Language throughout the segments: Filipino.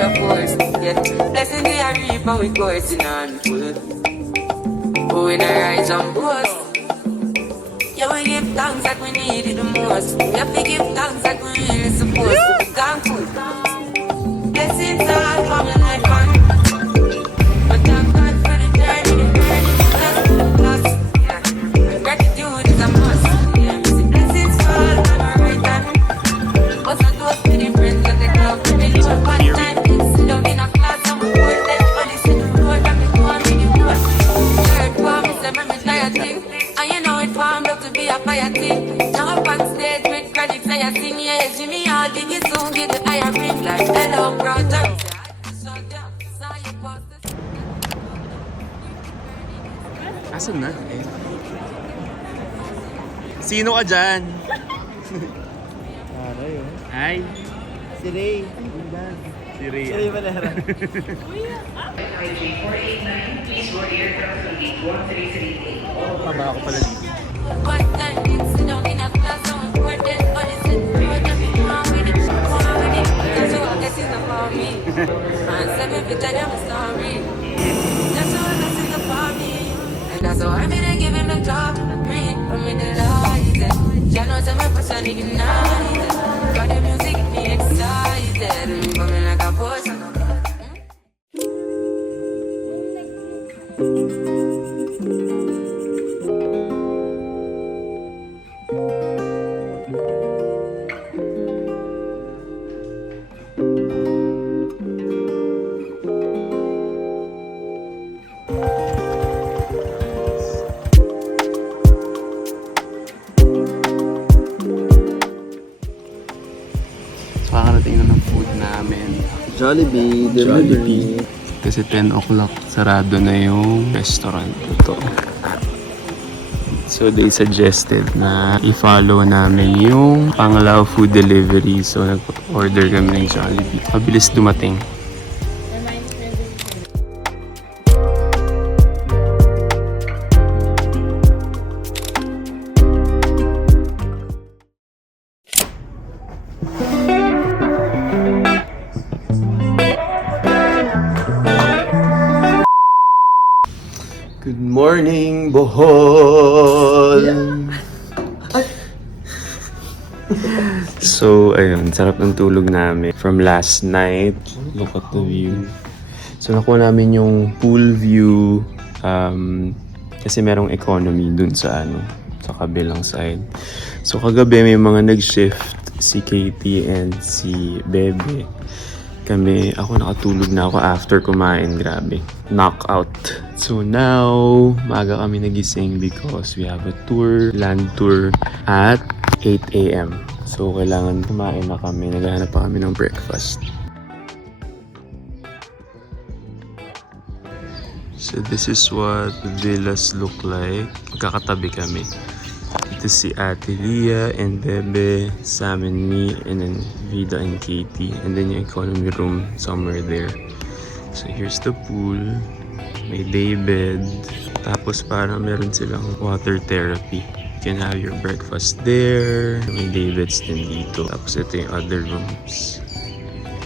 with a force. Yeah, blessing we are reap and we coursing on full. But we not rise and boast. Yeah, we give thanks that we need it the most. We have to give thanks that we really supposed to be thankful. Blessings all coming like fun. But thank God for the journey, the plus. Yeah, gratitude is a must. Yeah, blessings fall on our right hand. But not those pretty friends that they love to be Lord. One time, sit down in a class and we work them. Only see the road and we go on with the road. Third form is the memory tired thing. And you know it formed up to be a fire thing. Now up on stage with credits and you sing, yeah, Jimmy, I'll dig it soon, get the higher ring like hello, brother. Asan na? Eh. Sino ka dyan? Aray, oh. Ay, Si Ray. si Rhea. Si Ray Valera. IG 489, please board aircraft from gate 1338. Tama ako pala dito. One time, sit down in a class and we work them. Only see the road and we go on with it. Go on with it. That's all this is about me. And send me picture them story. That's all this is about me. And that's how I'm gonna give him the job. Bring it from me the light. You know some person ignite. Got the music me excited. Coming like a person. Kakarating na ng food namin. Jollibee. Jollibee. Kasi 10 o'clock, sarado na yung restaurant ito. So they suggested na i-follow namin yung Panglao food delivery. So nag-order kami ng Jollibee. Mabilis dumating. Good morning, Bohol! So, ayun, sarap ng tulog namin from last night. Look at the view. So, nakuha namin yung pool view kasi merong economy dun sa sa kabilang side. So, kagabi may mga nag-shift si Katie and si Bebe. Ako nakatulog na ako after kumain, grabe. Knockout. So now, maaga kami nagising because we have a tour, land tour at 8 a.m. So kailangan kumain na kami, naghahanap pa kami ng breakfast. So this is what the villas look like. Magkakatabi kami. Ito si Ate Lia and Bebe, Sam and me, and then Vida and Katie. And then yung economy room somewhere there. So here's the pool. May day bed. Tapos parang meron silang water therapy. You can have your breakfast there. May day beds din dito. Tapos ito yung other rooms.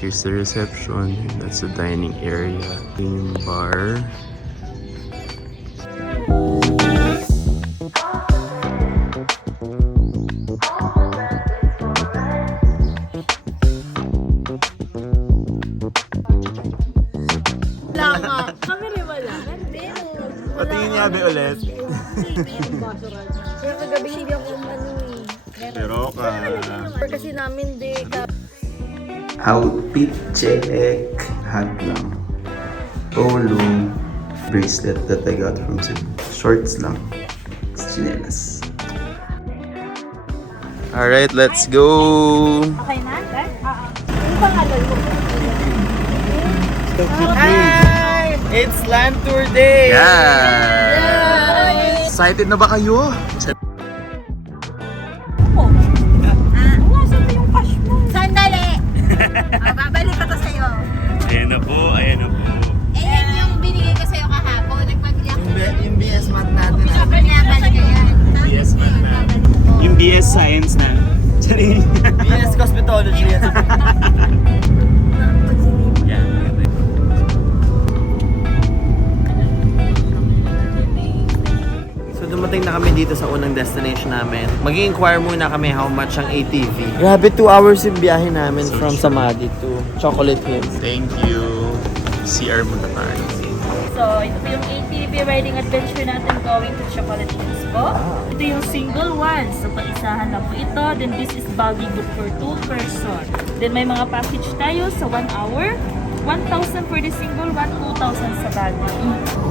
Here's the reception. That's the dining area. Yung bar. Patingin niya, Abe, ulit. Pero kagabi hindi ako Pero ka. Kasi namin Outfit check. Hat lang. Polo. Bracelet that I got from Cebu. Shorts lang. Chinelas. Alright, let's go! Okay na? Ano pangalan mo? Hi! It's land tour day! Yeah! Excited na ba kayo? Nasaan yung cash mo? Sandali! Babalik ko to sa'yo. Ayan na po, ayan na po. Ayan yung binigay ko sa'yo kahapon. Nagpabili ako. Yung BS math natin. Nabalik ko yan. BS man na. Yung BS Science na. Sorry. BS Cosmetology. Yeah. dito sa unang destination namin. Mag-i-inquire muna kami how much ang ATV. Grabe, 2 hours yung biyahe namin So from true. Samadhi to Chocolate Hills. Thank you. CR muna tayo. So, ito po yung ATV riding adventure natin going to Chocolate Hills po. Ito yung single one. So, pag-isahan lang po ito. Then, this is buggy book for 2 person. Then, may mga package tayo sa 1 hour. 1,000 for the single one, 2,000 sa buggy.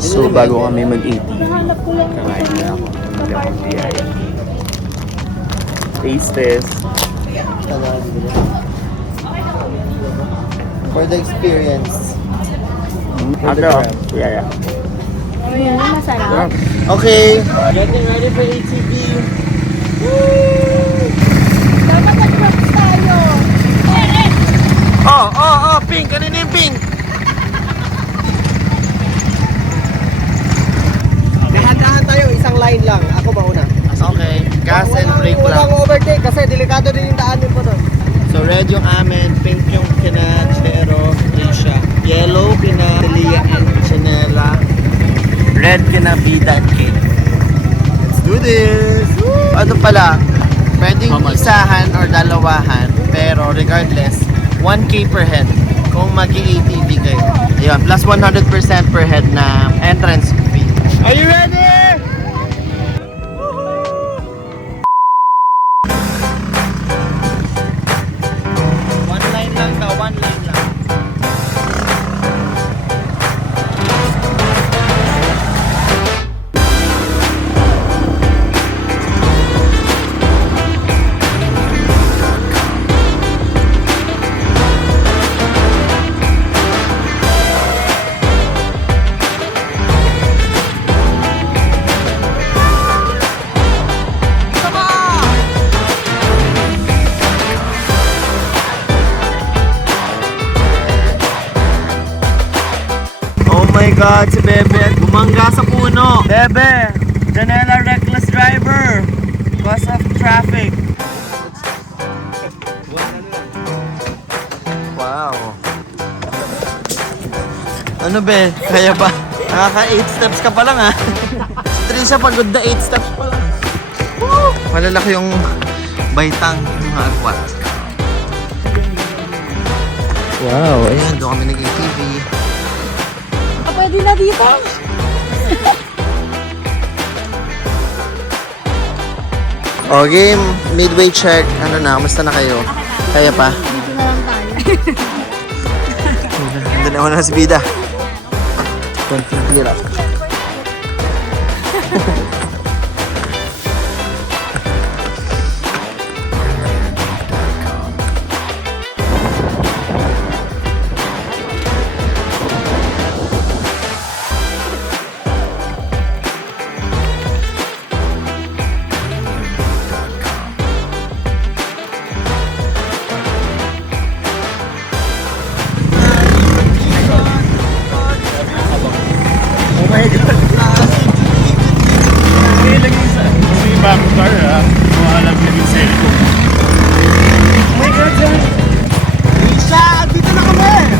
So, bago kami mag-ATV, Nahanap ko lang. kakain na ako. Hindi ako biyaya. Taste test. For the experience. Ano? Biyaya. Oh, yan. Masarap. Okay. Getting ready for ATV. Dapat nag-drops tayo. Oh, pink. Kanina yung pink. Dahan-dahan tayo, isang line lang. Ako ba una? Okay. Gas and brake lang. Walang overtake kasi delikado din yung daanin po doon. So red yung amin, pink yung kina Chero, Risha. Yellow kina Lia and Chanela. Red kina Vida and Kate. Let's do this! Woo! Ano pala? Pwedeng isahan or dalawahan, pero regardless, 1K per head kung mag-ATV kayo. Ayun, plus 100% per head na entrance fee. Are you ready? One line lang ka, one line lang. Oh my God, si Bebe bumangga sa puno. Bebe, Janela reckless driver. Cause of traffic. Wow. Ano be? Kaya ba? Nakaka 8 steps ka pa lang ha. Si Trisha pagod na 8 steps pa lang. Woo! Malalaki yung baitang yung mga agwat. Wow, ayan, doon kami nag-ATV. Pwede na dito. O game, midway check. Ano na, kamusta na kayo? Kaya pa? Dito na lang tayo. Nandun ako na sa bida. Konting hirap. Oh my God! May bagong car ha. Kung alam niyo yung cellphone. Oh my God, John! Lisa! Dito na kami!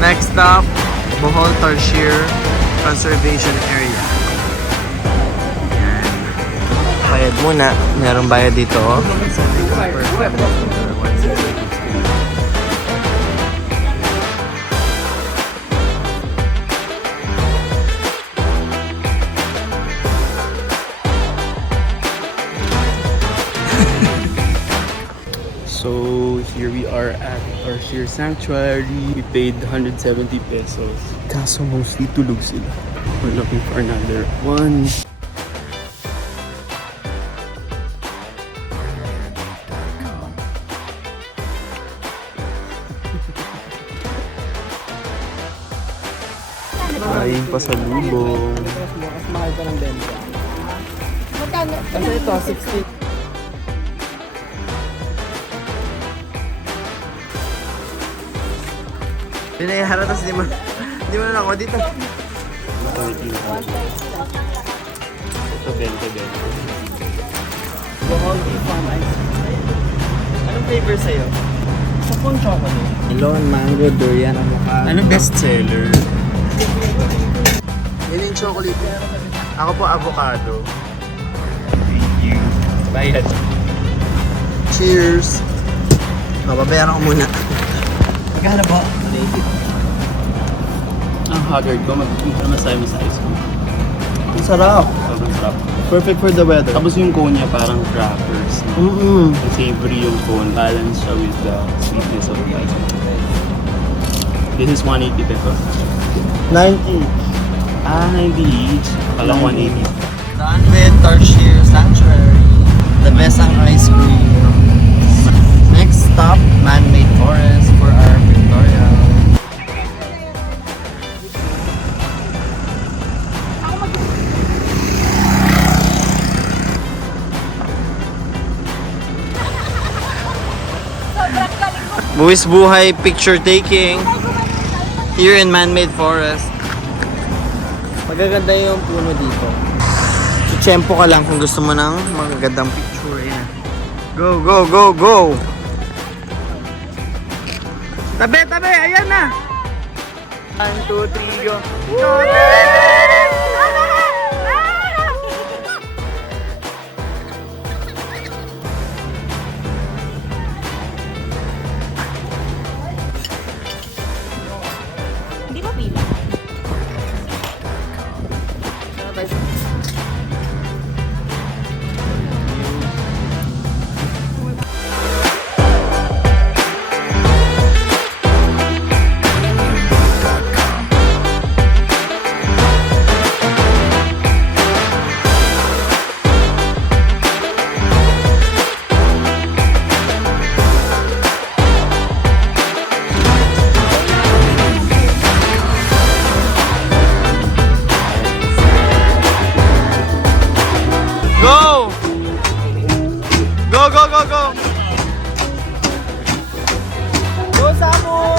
Next stop, Bohol Tarsier Conservation Area. Yan. Bayad muna. Merong bayad dito. So, here we are at Tarsier Sanctuary. We paid 170 pesos. Kaso mostly tulog sila. We're looking for another one. Kain pa sa lubong. Mas mahal ka ng benta. Magkano? Kasi ito, 60. Pinayahara tapos di mo na ako dito. Ito 20. Bohol Tea Farm Ice Cream. Ano Anong flavor sa'yo? Sapon chocolate. Melon, mango, durian, avocado. Anong bestseller? Yan yung chocolate. Ako po avocado. Thank you. Bayad. Cheers! Babayaran ko muna. Magkano ba? Ang haggard ko, mag-masaya mo sa ice cream. Ang sarap. Sobrang sarap. Perfect for the weather. Tapos yung cone niya parang crackers. Mm-mm. Ang savory yung cone. Balance siya with the sweetness of the ice cream. This is 180 pesos. 90. Ah, 90 each. Palang 180. Done with Tarsier Sanctuary. The best ang ice cream. Next stop, man-made forest for our Victoria. Buwis buhay picture taking here in man-made forest. Magaganda yung puno dito. Tsempo ka lang kung gusto mo ng magagandang picture. Yan. Go, go, go, go! Tabi, tabi! Ayan na! 1, 2, 3, go! Hindi ba pila? Go! Go, go, go, go! Go, Samu!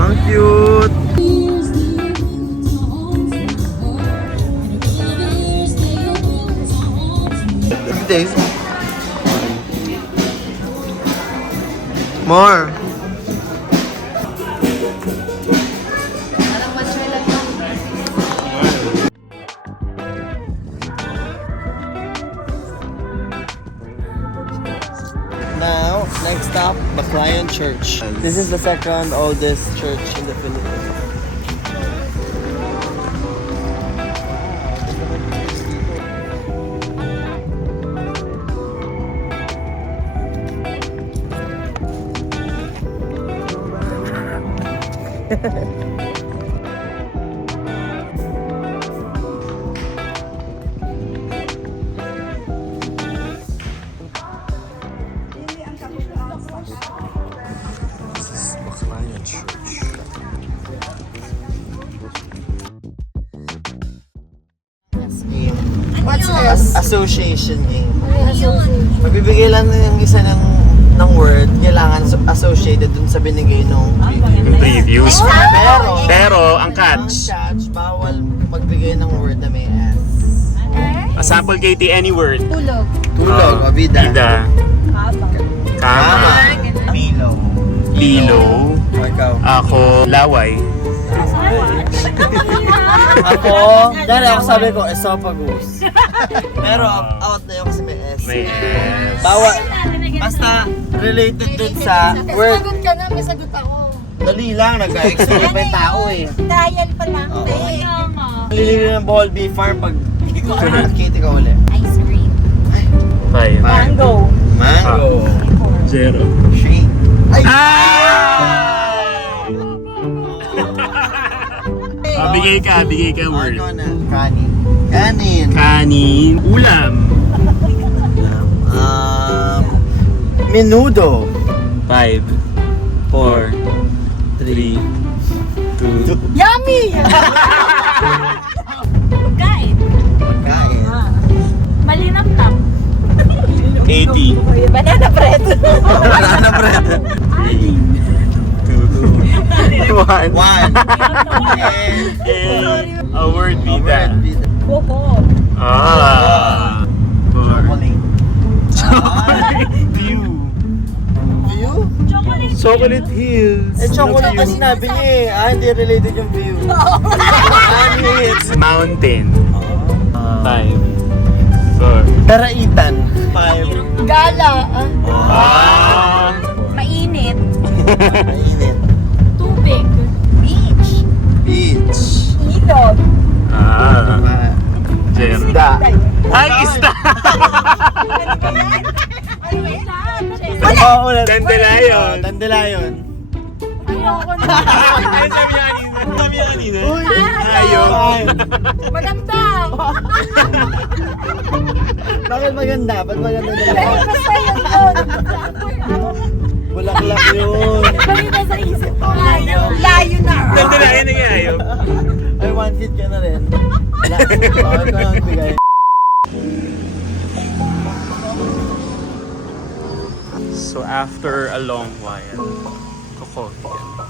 Ang cute! Taste. More. Now, next stop, Baclayan Church. This is the second oldest church in the Philippines. Baclayan Church. What's this? Association game. Magbibigay lang ng isa ng word, kailangan associated dun sa binigay nung Reviews. Pero, Pero, ang ang catch, catch, bawal magbigay ng word na may S. a sample KT any word. Tulog. Tulog, abida. Ida. Kama. Pilo. Lilo. Ikaw. Ako. Laway. Ako, dahil ako sabi ko, esophagus. Pero out na yun kasi may S. May S. Bawal. Basta related dun sa word. Sagot ka na, may sagot ako. Dali lang, nag-explain pa yung tao eh. Trial pa lang. Oo. Kaya nga. Lilili ng Ball Bee Farm pag nakikita ka uli. Ice cream. 5. Mango. Mango. 0. Shake. Ay! Bigay ka word. Ano na? Kanin. Kanin. Kanin. Ulam. Menudo. 5, 4, 3, 2. Yummy! Pagkain. Kain. Malinamnam. 80. Banana bread. Banana bread. 2. 1. One. A word bida. Boho. Ah. 4. Chocolate. View. View? Chocolate. Chocolate Hills. Eh, chocolate pa sinabi niya eh. Hindi related yung view. Mountain. 5, 4. Daraitan. 5. Gala. Mainit. Mainit. Tubig. Beach. Beach. Ilog. Jem. Isda. Ay, isda! Ulit. Dandelion. Dandelion. Ayoko na. Ay, sabi niya kanina. Sabi niya kanina. Uy. Ayok. Maganda. Bakit maganda? Ba't maganda Pero dandelion? basta yun doon. Bulaklak yun. Kanina sa isip ko. Layo na. Dandelion ang ayok. Ay, 1 seat ka na rin. Bakit ko lang bigay? So after a long while, coffee kami.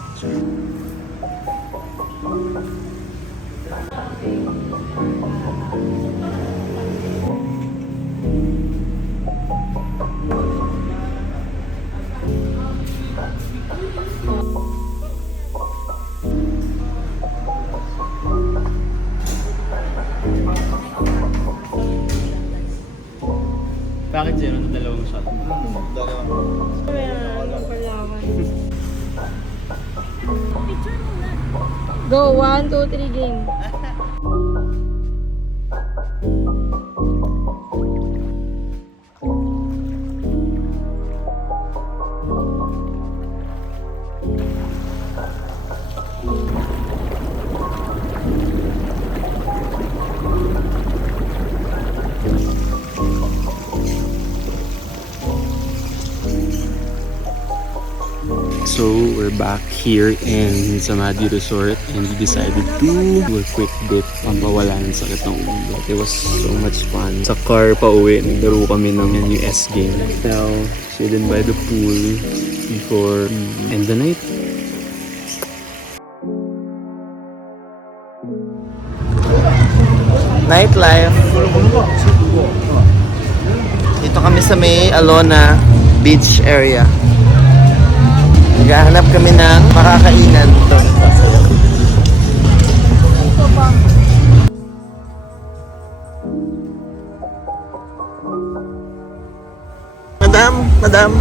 Bakit 0 na dalawang shot? Go, 1, 2, 3, game. So we're back here in Samadhi Resort and we decided to do a quick dip pampawala ng sakit ng ulo. It was so much fun. Sa car pa uwi, naglaro kami ng US game. Now, sitting by the pool before we end the night. Nightlife. Dito kami sa may Alona Beach area. Naghahanap kami ng makakainan. Madam.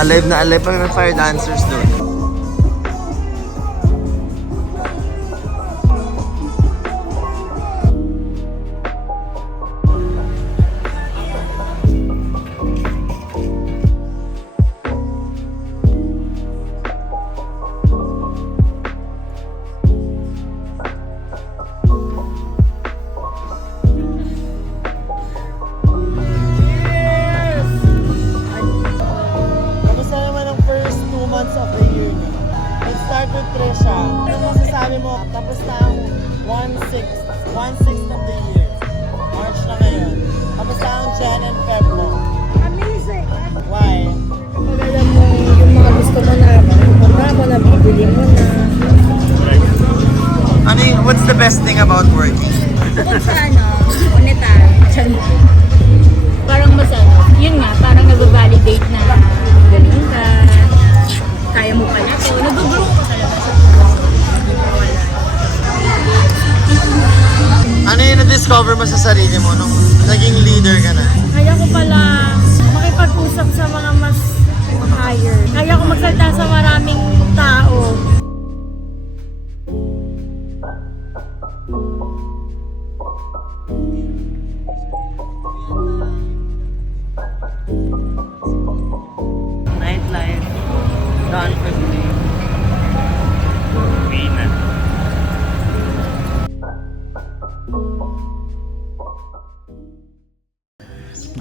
Alive na alive pa may fire dancers doon. Kamusta naman ang first 2 months of the year niyo? Let's start with Trisha. Ano masasabi mo? Tapos na ang 1/6 of the year. March na ngayon. Tapos na ang Jan and Feb mo. Amazing. Why? Alam mo, yung mga gusto mo na pupunta mo na, bibili mo na. What's the best thing about working? Kung sa monetary. Parang mas yun nga, parang nag-validate na galing ka, kaya mo pala to, nag-grow ka talaga sa Ano yung na-discover mo sa sarili mo nung naging leader ka na? Kaya ko pala makipag-usap sa mga mas higher. Kaya ko magsalita sa maraming tao.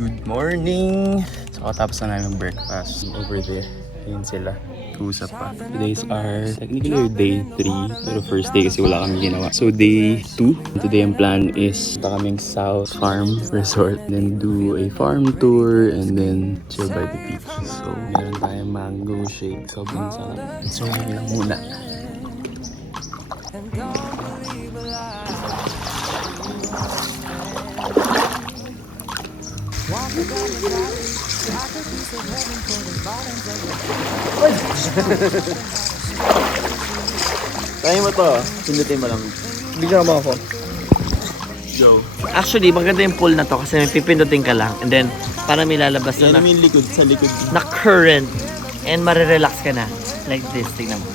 Good morning! So, katapos na namin breakfast over there. Ayun sila. Usap pa. Today's technically our day 3. Pero first day kasi wala kami ginawa. So, day 2. Today ang plan is punta kaming South Farm Resort. Then do a farm tour and then chill by the beach. So, meron tayong mango shake. Sobrang sarap. So, yun lang muna. Kaya mo to. Pindutin mo lang. Bigyan mo ako. Go. Actually, maganda yung pool na to kasi may pipindutin ka lang. And then, para may lalabas Yan na namin likod sa likod. na current. And marirelax ka na. Like this. Tingnan mo.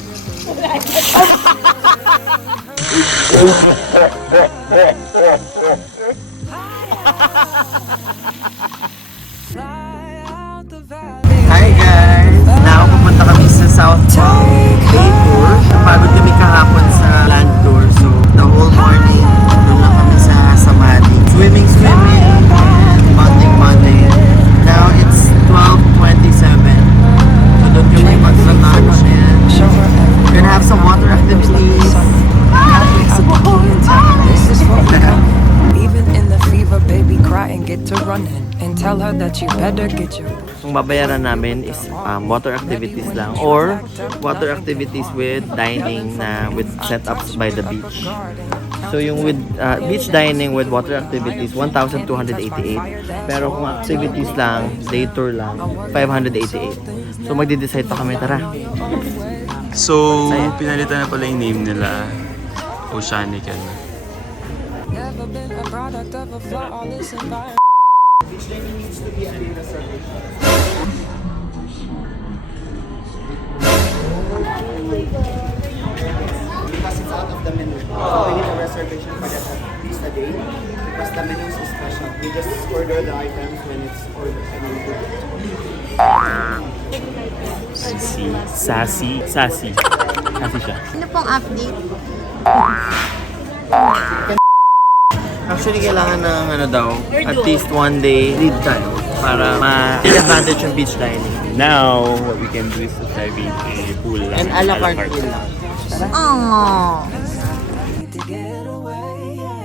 Hi guys! Now, pupunta kami sa South Farm Day Tour. Napagod kami kahapon sa land tour. So, the whole morning, doon lang kami sa Samadhi. Swimming, and bonding. Now, it's 12:27. So, doon kami mag-lunch and we're gonna have some water activities. Even in the fever, baby, cry and get to running and tell her that you better get your Ang babayaran namin is water activities lang or water activities with dining na with setups by the beach. So yung with beach dining with water activities 1,288. Pero kung activities lang, day tour lang 588. So magde-decide pa kami, tara. So, pinalitan na pala yung name nila. Oceanica na. never been a product of a flawless environment. Because it's out of the menu. So we need a reservation for that at least a day. Because the menu is special. We just order the items when it's ordered. Sassy siya. Ano pong update? Actually, kailangan ng ano daw, at least one day lead time para ma-take advantage ng beach dining. Now, what we can do is to dive in a pool lang. And a la carte meal lang. Aww.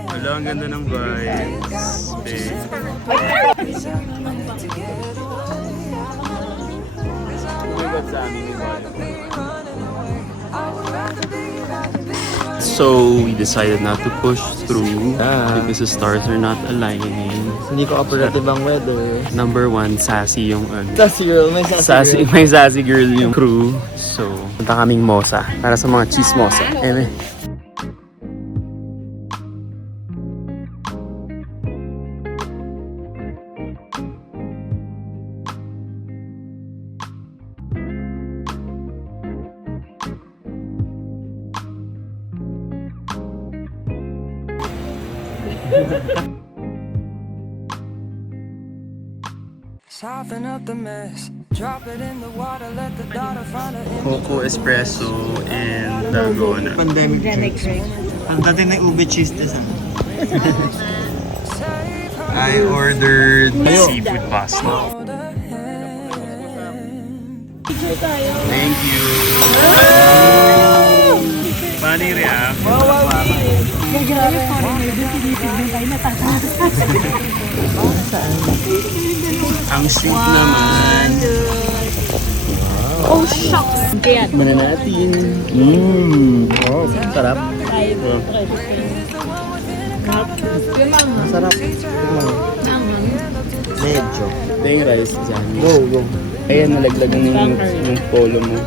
Wala, ang ganda ng vibes. So, we decided not to push through because the stars are not aligning. Hindi ko operative ang weather. Number 1, sassy yung Sassy girl, may sassy girl. may sassy girl yung crew. So, punta kaming Mosa para sa mga chismosa. Eme. Soften up the mess, drop it in the water, let the daughter find her in Coco espresso and dalgona. Pandemic drinks. Ang dati na ube cheese test. I ordered seafood pasta. Thank you. Funny react. Ang sweet naman. Oh, shucks! Kaya, Mana natin. Oh, sarap. Masarap. Medyo. Ito yung rice dyan. Go. Ayan, nalaglagan yung polo mo.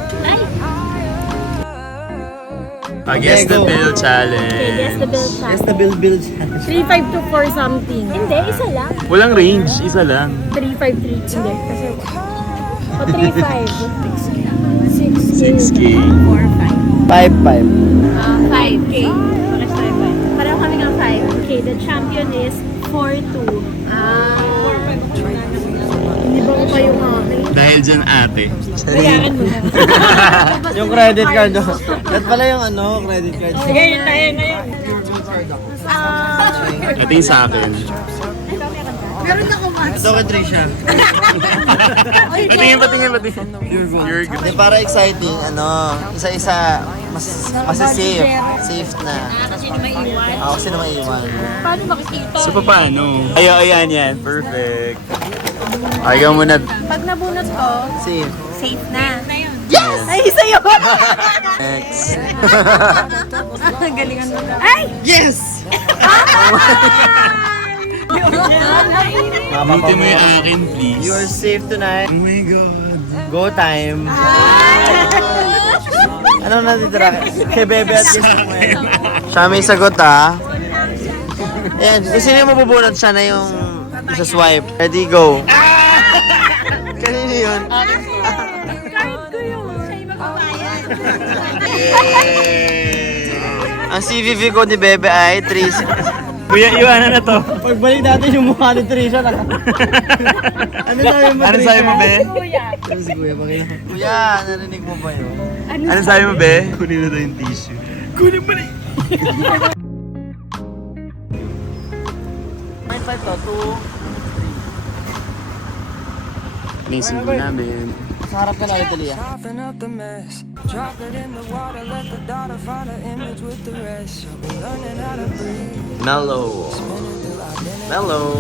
Guess the bill challenge. Okay, guess the bill Yes, time. the bill. 3,5 to 4 something. Hindi, isa lang. Walang range, isa lang. 3,5, 3. Hindi, kasi... O, 3,5. 6K. 6K. 4, 5. 5-5. 5K. Pares tayo 5. Pareho kami ng 5. Okay, the champion is 4-2. Hindi ba ko pa yung akin? Dahil dyan ate. Bayaran mo na. Yung credit card. That pala yung credit card. Sige, yun na yun. Ito yung sa akin. Ito, meron ka? Meron ako match. Ito kay Trisha. Patingin. You're good. Hindi, para exciting, isa-isa, safe. Safe na. Kasi na may iwan. Ako kasi naman iwan. Paano makikita? So, paano? Ayan yan. Perfect. Ay, ka muna. Pag nabunot ko, Safe. safe na. Yes! Ay, sa'yo! Next. Galingan mo na. Ay! Yes! Buti mo yung akin, please. You're safe tonight. Oh my God. Go time. Ano natitira? Kay Bebe at gusto mo yan. Siya may sagot ha. Ayan, kung sino yung mabubunot siya na yung isa swipe. Ready, go. Kanino yun? Card ko yun. Sa'yo magbabayad. Ang CVV ko ni Bebe ay Tris. Kuya, iwanan na to. Pagbalik natin yung mukha ni Trisha na. Ano sabi mo, Ano sabi mo, be? Kuya. Kuya, narinig mo ba yun? Ano sabi mo, be? Kunin na tayo yung tissue. Kunin mo na. 0.5 to, 2. Amazing po namin. Sa harap ka na ulit, Talia. Soften up the mess. Drop it in the water, let the daughter find an image with the rest. You'll be learning how to breathe. Mellow. Mellow.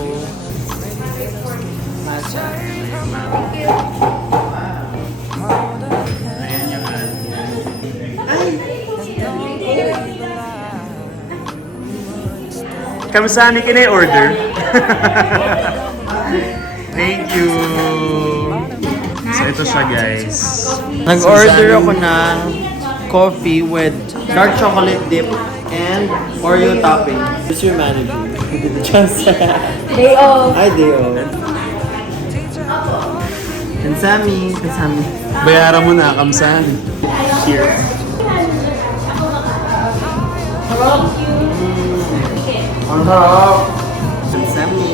Kamusta ni kinay order? Thank you. So ito siya, guys. Nag-order ako ng coffee with dark chocolate dip and Oreo topping. Who's your manager? Just Day off. Hi, Deo. And Sammy. Bayaran mo na, kamsan. Here. Ang sarap. And Sammy.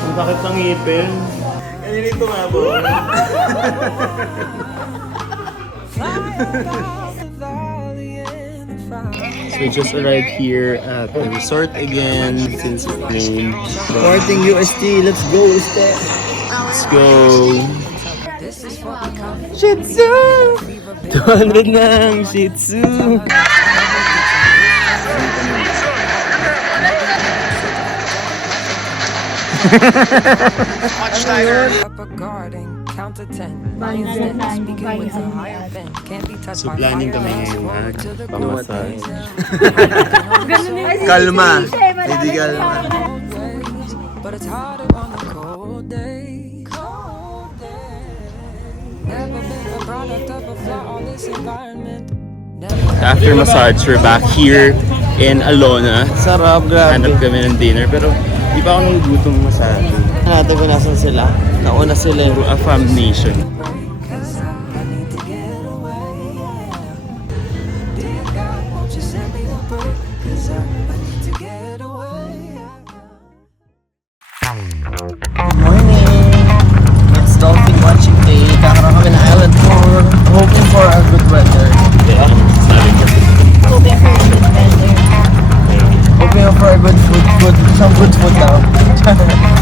Ang sakit ng ngipin. Ganito nga po. So we just arrived here at the resort again since it's named. Sporting UST. Let's go, Uste. Let's go! Shih Tzu! 200 ng Shih Tzu! Up a guarding, count to 10. Lions den, speaking with a higher fin. Can't be touched So by planning kami firelights. ngayong Forward to the pamassage. Kalma. Hindi kalma. cold ways, but it's harder on the cold days. Never been a product of a flaw on this environment. After massage, we're back here in Alona. Sarap, Hanap grabe. kami ng dinner pero di pa ako nagugutom masyado. Natin kung nasan sila. Nauna sila yung A Fam Nation. I need to get away. Dear God, won't you send me a break? 'Cause I need to get away. morning. It's dolphin watching day. Kakaroon kami ng island tour. Hoping for a good weather. Yeah, sabi ko. Hoping for a good food. Some good food daw.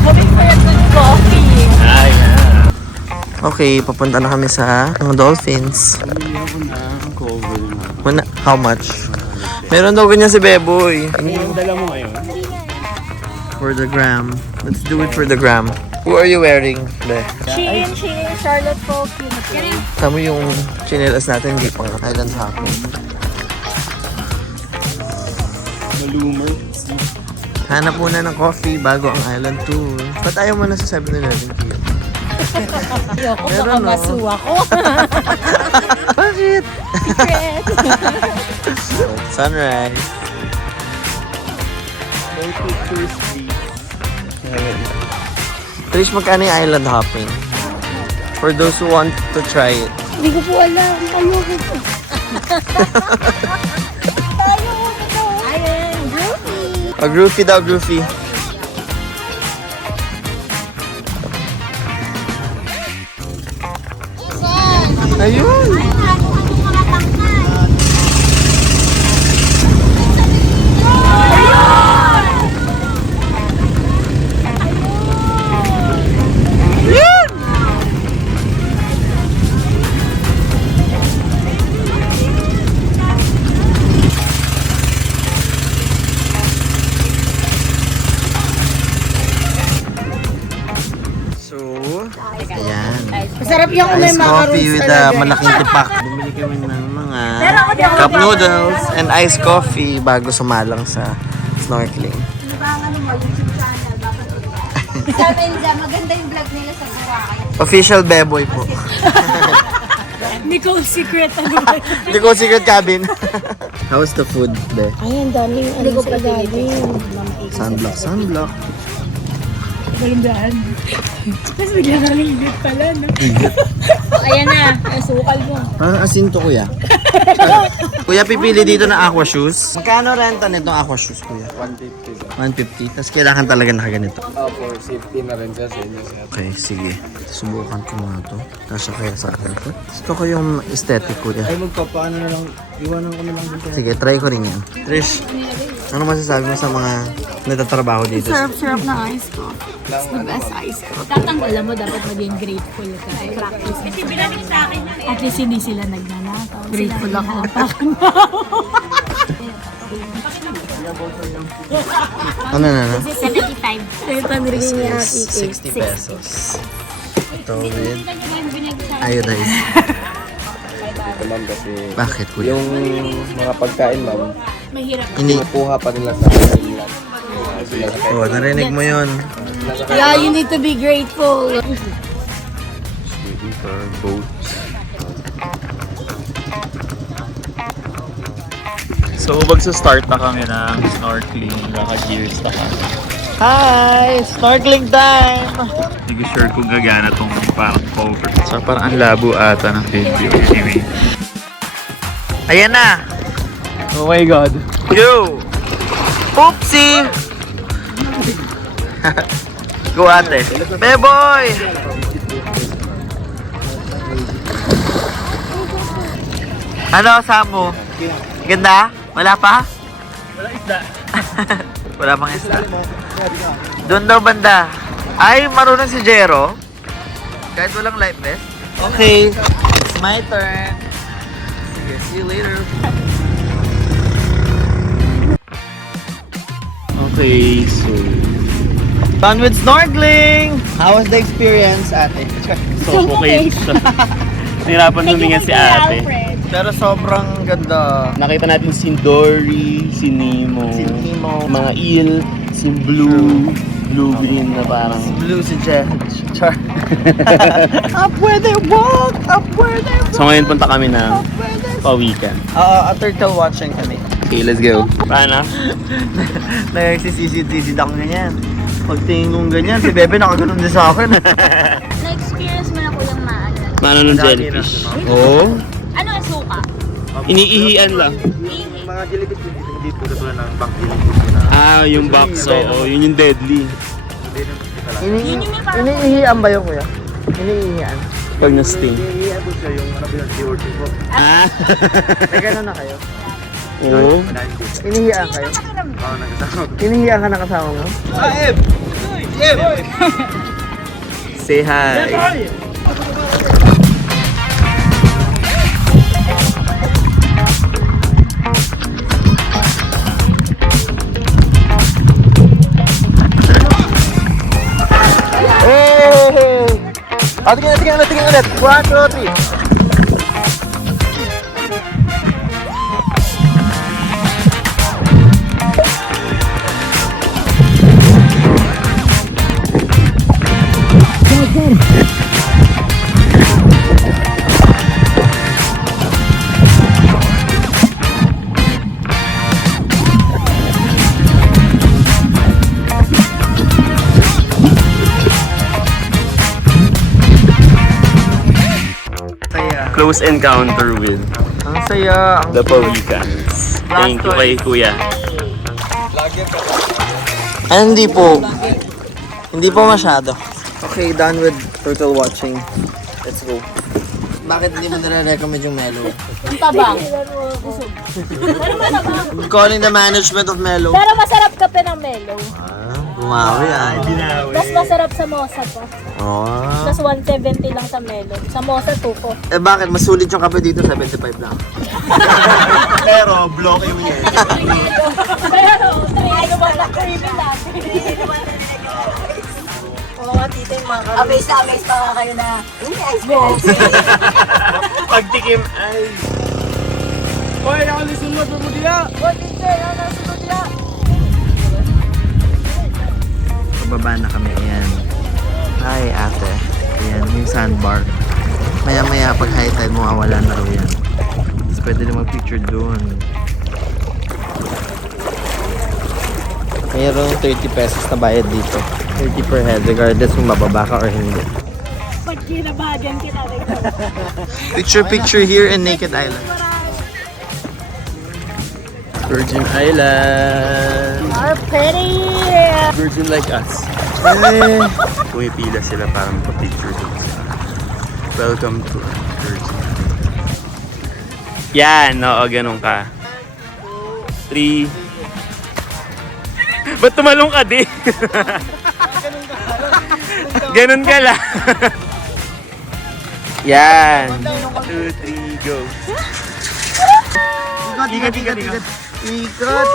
Hoping for a good coffee. Ah, yeah. Okay, papunta na kami sa mga dolphins. Bumili ako ng cover na. How much? Meron daw ganyan si Beboy. Ano yung dala mo ngayon? For the gram. Let's do it for the gram. Who are you wearing, Be? Shein, Charlotte Coffee. Tama yung chinelas natin, hindi pang island hopping. Malumer. Hanap muna ng coffee bago ang island tour. Ba't ayaw mo na sa 7-Eleven, Kia? Ayoko, baka Meron, no? masuwa ko. Bakit? Secret. Sunrise. No pictures, please. Trish, magkano yung island hopping? For those who want to try it. Hindi ko po alam. Ayoko po. Ayun, groovy. Groovy daw, groovy. Ayun! Masarap yung may Iced coffee with malaking tipak. Bumili kami ng mga cup noodles and iced coffee bago sumalang sa snorkeling. Ano ba ang ano mo, YouTube channel? Sabi nila, maganda yung vlog nila sa Boracay. Official Beboy po. Nicole Secret. Hindi ko secret cabin. How's the food, be? Ay, ang daming ano sa ilalim. Sunblock. Balundaan. Tapos bigla kang higit pala, no? Ayan na, yung sukal mo. Parang asin to, kuya. Kuya, pipili dito ng aqua shoes. Magkano renta nitong aqua shoes, kuya? 150. 150. Tapos kailangan talaga nakaganito. For safety na rin siya sa inyo, sir. Okay, sige. Subukan ko nga to. Tapos kaya sa akin ko. Gusto ko yung aesthetic, kuya. Ay, magpapaano na lang. Iwanan ko na lang dito. Sige, try ko rin yan. Trish, ano masasabi mo sa mga nagtatrabaho dito? Sarap na ice ko. It's the best ice ko. Tatanggalan mo, dapat maging grateful ka. I practice. Kasi binaling sa akin yan. At least hindi sila nagnanakaw. Grateful ako. Ano na? 75. This is 60 pesos. Ito with iodized. Ito, ma'am, kasi Bakit, kuya? yung mga pagkain, ma'am, Mahirap. kinukuha pa nila sa kanila. Oh, narinig mo yun. Yeah, you need to be grateful. Waiting for our boats. So, magsa-start na kami ng snorkeling. Naka-gears na kami. Hi! Snorkeling time! Hindi ko sure kung gagana tong parang cover. So, parang ang labo ata ng video. Anyway. Ayan na! Oh my God. Yo! Oopsie! Go ate. Beboy! Ano, Samu? Ganda? Wala pa? Wala isda. Wala pang isda. Doon daw banda. Ay, marunong si Jero. Kahit walang life vest. Okay. It's my turn. Sige, see you later. Okay, so... Done with snorkeling! How was the experience, ate? Suffocate siya. Nahirapan huminga si ate. Pero sobrang ganda. Nakita natin si Dory, si Nemo, Si Nemo. mga eel, si Blue, blue-green na parang... Blue si Jet. Char. Up where they walk! Up where they walk! So ngayon punta kami ng pawikan. A turtle watching kami. Okay, let's go. Paano? Nagsisisid-sisid ako ganyan. Pagtingin kong ganyan, si Bebe nakaganon din sa akin. Na-experience mo na po yung maano. Paano ng jellyfish? Oo. Ano ang suka? Iniihian lang. Mga jellyfish dito tulad ng bank jellyfish na Ah, yung box, oo. Yun yung deadly. Iniihian ba yun, kuya? Iniihian. Pag na-sting. Iniiyan po siya yung ano ba yung seaworthy po. Ah? May gano'n na kayo? Oo. Inihian kayo? Oo, nagkasama. Inihian ka na kasama mo? Say hi. Hey! Tingnan ulit. 1, 2, 3. Close encounter with Ang saya. the Pawikans. Thank you kay Kuya. Ay, hindi po. Hindi po masyado. Okay, done with turtle watching. Let's go. Bakit hindi mo nare-recommend yung Melo? Ang tabang. Calling the management of Melo. Pero masarap kape ng Melo. Bumawi Mas masarap sa Mosa pa. Oh. Plus 170 lang sa Melo. Sa Mosa, 2 ko. Eh bakit? Mas sulit yung kape dito, 75 lang. Pero block yung yun. Pero, try ano ba na creamy natin? mga tita yung mga kami. Amaze pa nga kayo na. Ice balls. Pagtikim ay... Hoy, nakalisun mo, bumudya! Pababa na kami, ayan. Hi, ate. Ayan, yung sandbar. Maya-maya, pag high tide, mawawala na raw yan. Tapos pwede na mag-picture doon. Mayroong 30 pesos na bayad dito. 30 per head, regardless kung mababa ka or hindi. Pag kinabagan kita dito. Picture here in Naked Island. Virgin Island. Are pretty. Virgin like us. Pumipila sila para magpa-picture dun sa Welcome to Virgin. Yan, oo, ganun ka. 3. Ba't tumalong ka di? Ganun ka lang. Yan. 2, 3, go. Ikot.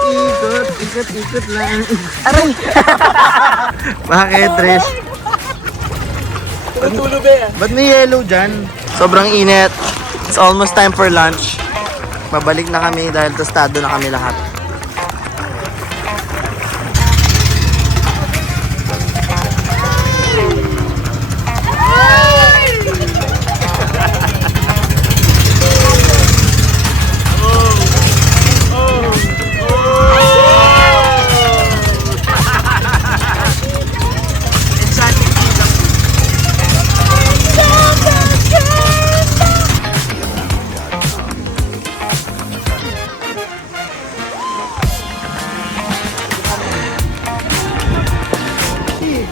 Ikot lang. Aray! Bakit, Trish? Ba't may yellow dyan? Sobrang init. It's almost time for lunch. Babalik na kami dahil tostado na kami lahat.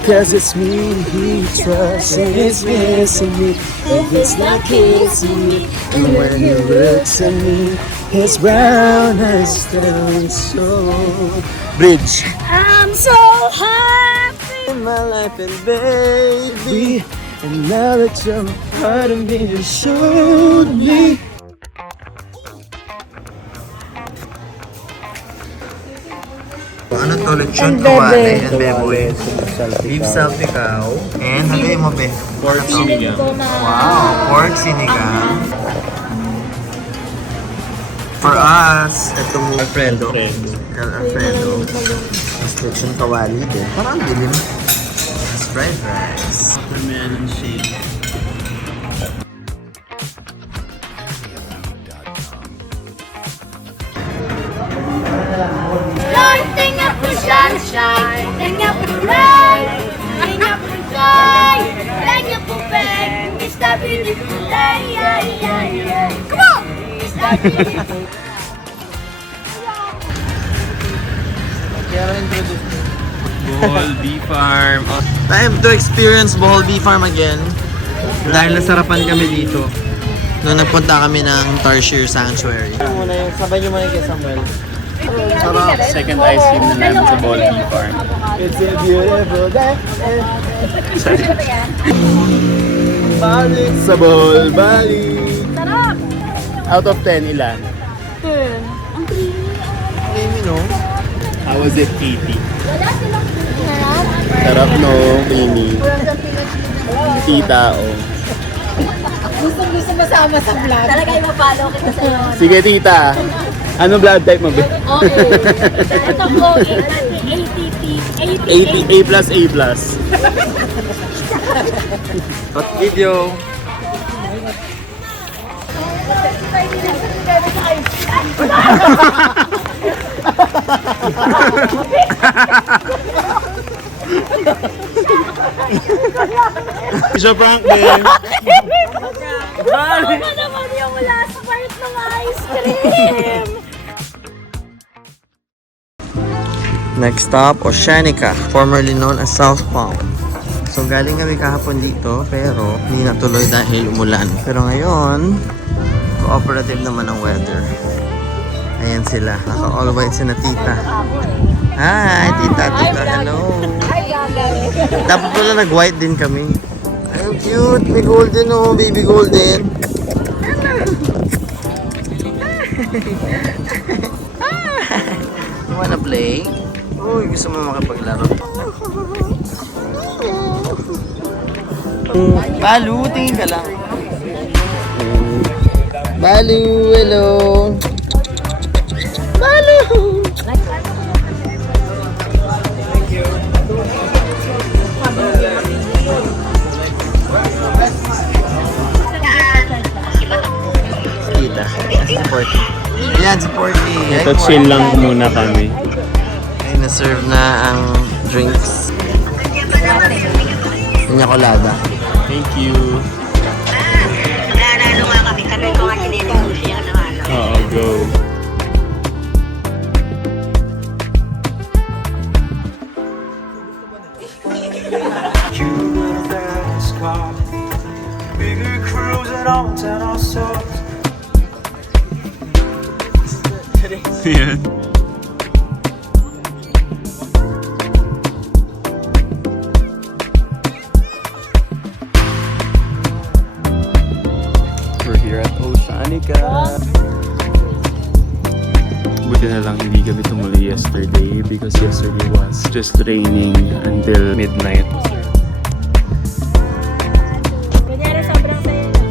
Cause it's me he trusts and it's missing me. If it's not kissing me, and when he looks at me, his brown eyes turn so. Bridge. I'm so happy. In my life and baby, and now that you're part of me, you showed me. Ano to? Lechon kawali and beboy. Beef salpicao. And haluin mo, be. Pork sinigang. Wow, pork sinigang. For us, itong Alfredo. Alfredo. Mas lechon kawali din. Parang dilim. Mas fried rice. Watermelon shake. Lighting up the sunshine, lighting up the rain, lighting up the sky, lighting up the bed. It's the beautiful day. Come on! It's the beautiful. Bohol Bee Farm. Time to experience Bohol Bee Farm again. Dahil nasarapan kami dito. Nung nagpunta kami ng Tarsier Sanctuary. Sabay nyo muna kay Samuel. Second ice cream na namin sa Bohol Bee Farm. It's a beautiful day. Balik Sa Bohol, balik. Sarap. Out of 10, ilan? Ang creamy. Amy, no? How was it, Katie? Wala silang sarap. Sarap no, Amy. Tita, oh. Gusto masama sa vlog. Talaga yung mapalo kita sa iyo. Sige, tita. Ano blood type mo, be? Okay. Ito po, ATP. A plus A plus. Hot video. Isa prank din. Ano naman yung last part ng ice cream? Next stop, Oceanica, formerly known as South Palm. So galing kami kahapon dito pero hindi natuloy dahil umulan. Pero ngayon, cooperative naman ang weather. Ayan sila, naka all white si na tita. Hi tita, hello. Dapat pala nag-white din kami. Ay, cute, may golden oh, baby golden. You wanna play? Uy, gusto mo makapaglaro? Balu, tingin ka lang. Balu, hello. Balu. Kita. Supporty. Ayan, supporty. Ito, chill lang muna kami. Ay, na-serve na ang drinks. Piña colada. Thank you. Nanalo nga kami. Kami ko nga kininegosyate ng ano. Oo, go. Bigger crews and all and all sorts. Yan. We're here at Oceanica. Buti na lang hindi kami tumuloy yesterday because yesterday was just raining until midnight. Kunyari, sobrang saya na.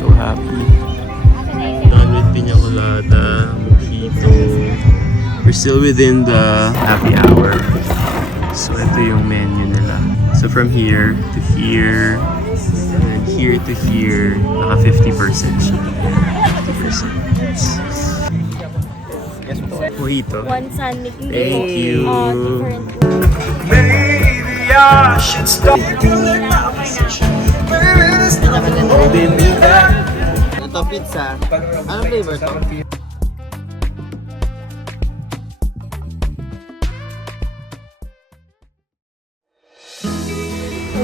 So happy. Done with piña colada, mojito. We're still within the happy hour. So ito yung menu nila. So from here to here, and then here to here, naka 50% siya. 50%. Mojito. One Sonic. Thank you. Different. Maybe I should stop. Ito, pizza. Anong flavor to?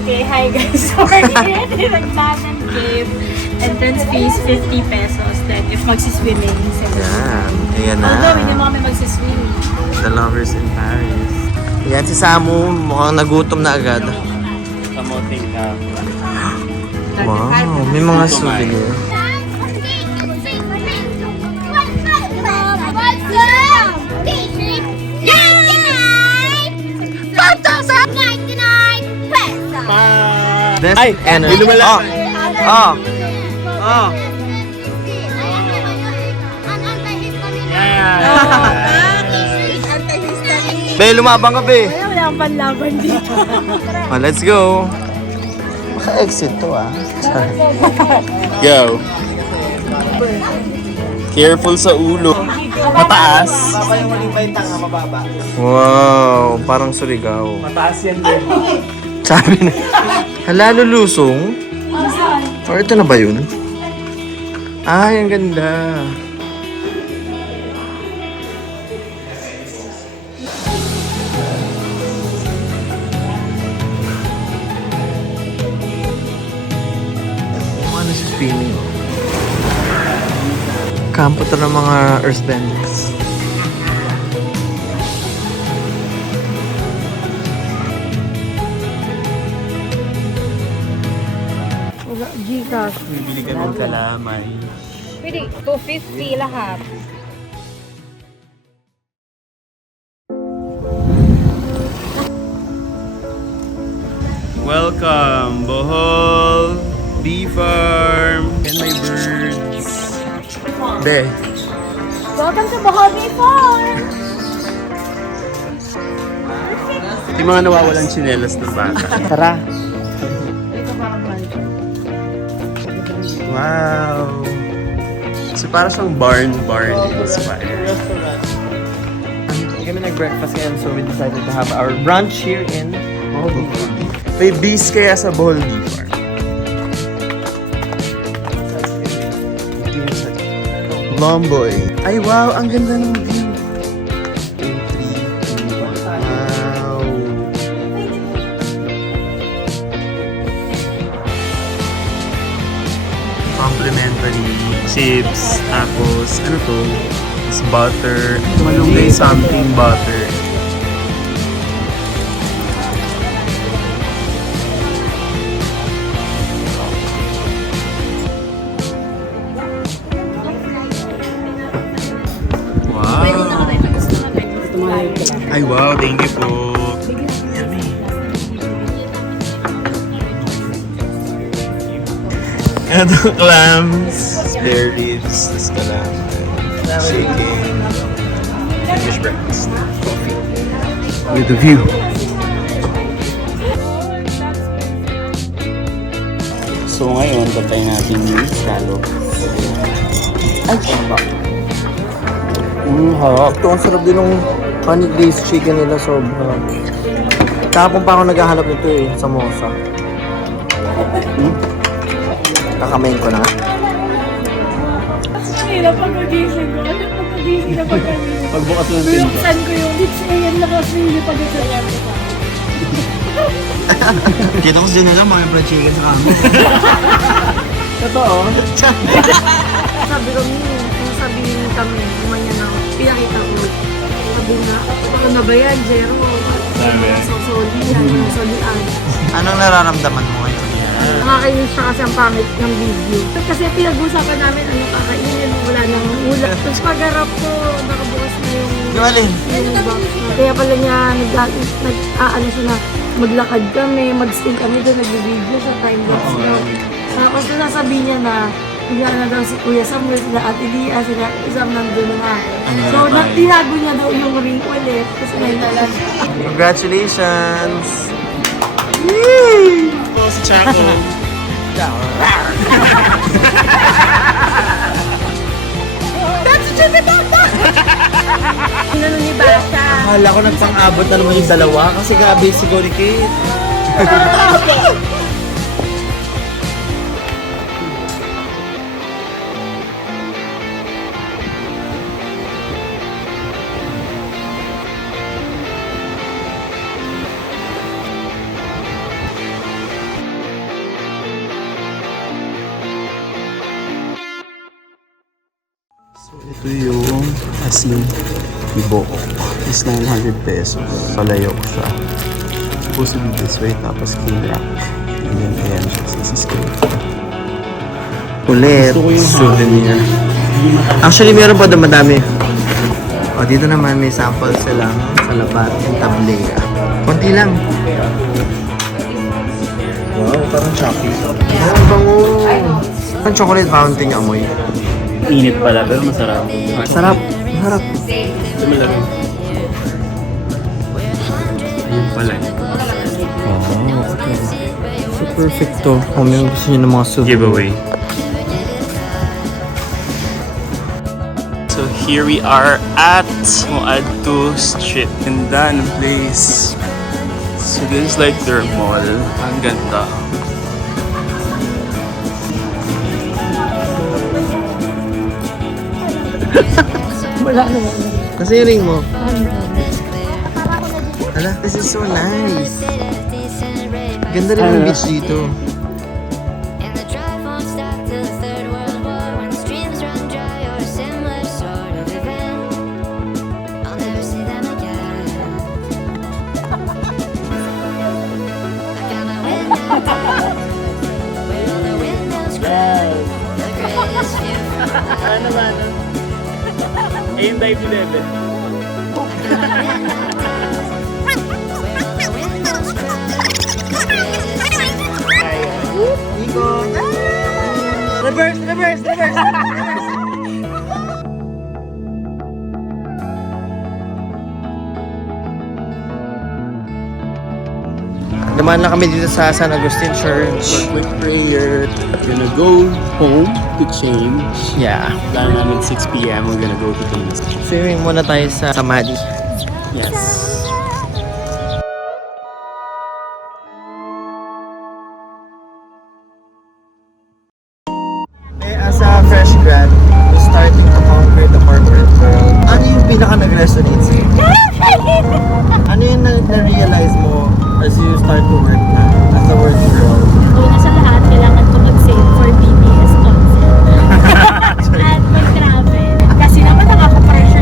Okay, hi guys. Sorry, Naglanan Cave. Entrance fees 50 pesos. Then if magsiswimming, 70. Yan. Ayan na. Although, hindi mo kami magsiswimming. The lovers in Paris. Yan si Samu, mukhang nagutom na agad. Kamote ka. Wow, may mga souvenir. Best energy. Oh. Oh. Oh. Be, lumabang ka, be. Wala akong panlaban dito. Oh, let's go. Maka-exit to, ah. Go. Careful sa ulo. Mataas. Wow, parang Surigao. Mataas yan din. Sabi na. Hala, lulusong? Or ito na ba yun? Ay, ang ganda. Ano sa swimming? Kampo to ng mga earthbenders. Gcash. Bibili ka ng kalamay. Pwede, 250 lahat. Welcome, Bohol Bee Farm and my birds. Be, Welcome to Bohol Bee Farm! Yung mga nawawalan tsinelas ng bata. tara. Ito parang malta. Wow! So para siyang barn inspired. Hindi kami nag-breakfast ngayon, so we decided to have our brunch here in Bohol Bee Farm. May bees kaya sa Bohol Bee Farm. Lomboy. Ay wow, ang ganda ng view. 2, 3, 2, 1. Wow. Complimentary chips, tapos ano to? It's butter. Malunggay something butter. Wow! Ay wow, thank you po. Yummy. Ito, clams, spare ribs, tas kalam, chicken, English breakfast, coffee. With a view. So ngayon, patay natin yung scallops. Ay, sarap. Harap. Ito, ang sarap din ng honey glazed chicken nila, sobra. Kahapon pa ako naghahanap nito eh, sa Mosa. Kakamain ko na. Hirap pag magising ko. Kasi pag magising na pag kanina. Pagbukas ng Buksan ko yung lips na yan lakas yung pag sa yan. Kita ko din nila mga fried chicken sa kami. Totoo? Sabi ko, sabihin kami, kumanya na ako, pinakita ko. Sabi na, ako na ba yan, Jero? Sosoli yan, solian. Anong nararamdaman mo ngayon? Nakakainis siya kasi ang pangit ng video. Kasi pinag-usapan namin, ano kakainin, wala nang ulam. Tapos pag-harap ko, nakabukas na yung Galing. box. Kaya pala niya, ano siya na, maglakad kami, mag-stay kami doon, nag-video sa time lapse niya. Tapos nasasabihin niya na, bigla na daw si Kuya Samuel, sila Ate Lia, sila Isam nandun na. So, tinago niya daw yung ring ulit. Kasi nahilalan siya. Congratulations! po si Chaco. Ano ni Bata? Akala ko nagpang-abot na naman yung dalawa kasi gabi si Golly Kate. So ito yung asin ibo. Is 900 pesos. Palayok siya. Supposed to be this way, tapos kinrak. And then ayan siya. Sisiskin. Ulit. Souvenir. Actually, meron pa doon madami. O, dito naman may sample silang salabat and tablea. Konti lang. Wow, parang chocolate. Ang bango. Ang chocolate fountain yung amoy. Init pala, pero masarap. Sarap. Masarap. Malamig. Ayun pala. Oh, okay. So, perfect to. Kung may gusto nyo ng mga souvenir. Giveaway. So here we are at Moadto Street. Ganda ng place. So this is like their mall. Ang ganda. Wala naman. Kasi yung ring mo. Hala, this is so nice. Ganda rin yung beach dito. Ano ba? Ayun tayo si Bebe. Ikot! Reverse, reverse, reverse! Naman lang kami dito sa San Agustin Church. Quick prayer. Gonna go home to change. Yeah. Plan namin 6 p.m. We're gonna go to Kings. Swimming muna tayo sa Samadhi. Yes. As a fresh grad, who's starting to conquer the corporate world, ano yung pinaka nag-resonate sa'yo? Ano yung na-realize mo as you start to work na as a work girl? Una sa lahat, kailangan ko mag-save for BTS concert. At mag-travel. Kasi naman nakaka-pressure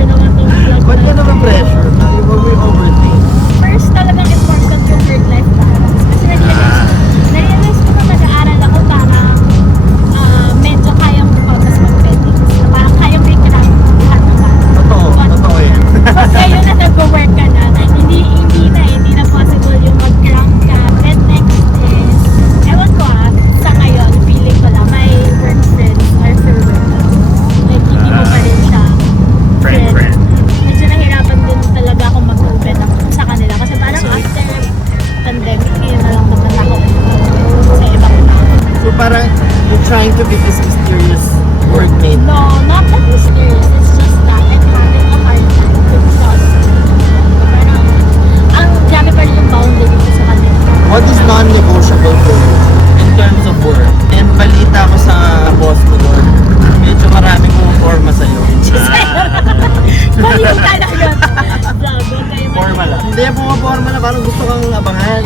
Hindi yan pumaporma na parang gusto kang abangan.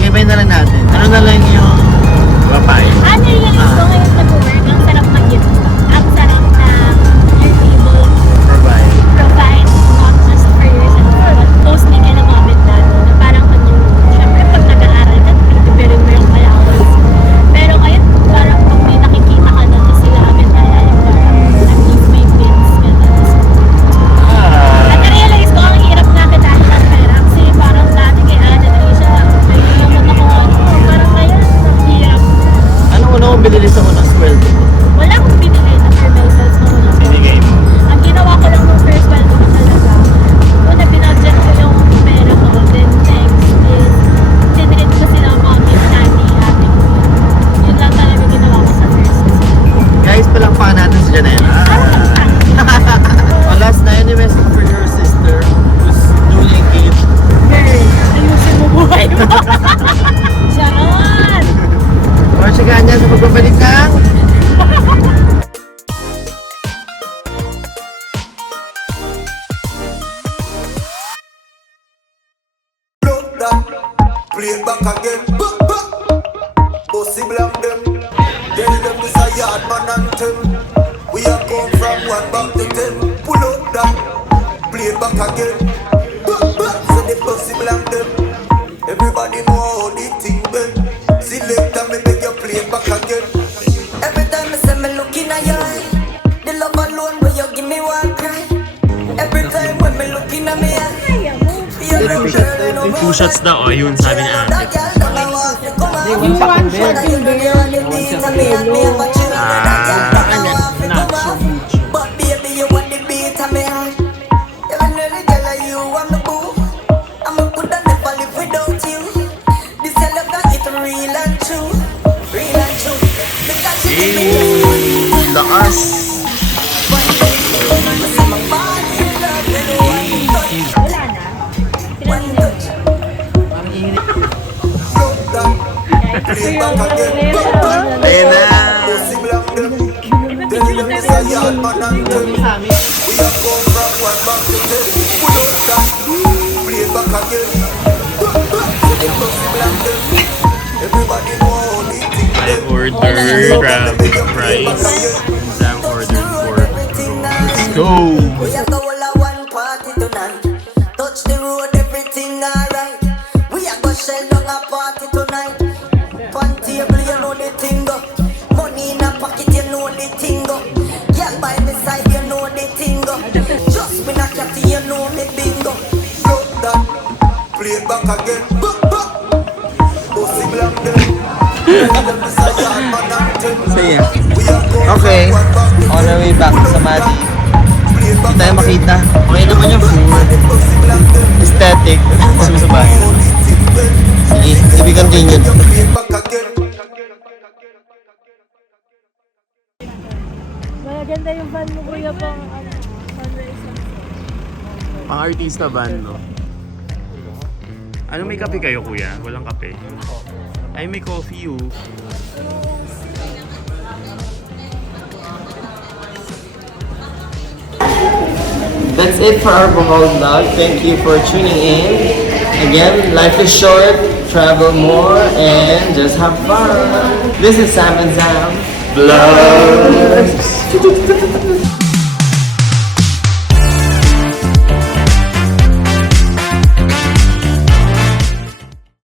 Ibay na lang natin. Ano na lang yung papaya? Ano yung gusto ngayon nag-work? Ang sarap ng gift. Ang sarap na you're able Papaya. to provide not just for yourself, but mostly ka namamit na na parang ano, syempre pag nag-aaral ka, pinipirin mo yung allowance. Pero ngayon, parang pag may nakikita ka na sila agad kaya yung parang at least may wins ka na. At na-realize ko, ang hirap natin dahil ng pera. Kasi parang dati kay Ana na siya, may naman ako ano, parang ngayon, ang hirap. Anong una kong binili sa unang sweldo? Wala akong binili na for myself na unang Binigay mo. Ang ginawa ko lang nung first sweldo ko talaga, una binudget ko yung pera ko, then next is, tinrate ko sila mommy, nanny, ate ko. Yun lang talaga ginawa ko sa first sweldo. Guys, palakpakan natin si Janela. Oh, last na, any message for your sister who's newly engaged? Girl, ayusin mo buhay mo. Sharon! Or sigahan niya sa pagbabalik ng... Play it back again. Possible of them. Tell them this a yard man anthem. We are come from 1 back to 10. Pull up that. Play it back again. So the possible of them. Everybody know how the thing been. Select and me beg you play it back again. Every time I say me looking at your eye, the love alone when you give me one cry. Every time when me looking at me eye, Two shots daw, ayun sabi ni ate. Yung one shot yung But baby, you want the beat of me heart. Even though the girl are you, I'm the boo. I'm a good and never live without you. This your love that it real and true. Real and true. Because you give me just lakas. one day. I say my body in love with you. Wala na. One touch. Look down. Play it back again. Ayun na. Possible of them. Tell them this a yard man anthem. We are come from 1 back to 10. Pull up that. Play it back again. So the possible of them. Everybody know how the thing I them. ordered crab rice. And Sam ordered pork. Let's go! We are go all a one party tonight. Touch the road, everything alright. We are go shell down a party tonight. Pan table, you know the thing go. Money in a pocket, you know the thing go. Girl by my side, you know the thing go. Just me not cat, you know me bingo. Look that, play it back again. Possible of them. Them is a yard man anthem. Sige. We are going Okay. from 1 back to On our way back sa Mati. play it back Hindi tayo makita. Okay naman yung food. possible of them. Aesthetic. Gusto mo sa bahay. Sige, to be continued. Play it back again. Maganda yung van mo, kuya, pang ano, fundraiser. Pang artista van, no? Ano, may kape kayo, kuya? Walang kape? Ay, may coffee, oh. That's it for our Bohol vlog. Thank you for tuning in. Again, life is short, travel more, and just have fun. This is Sam and Sam Vlogs.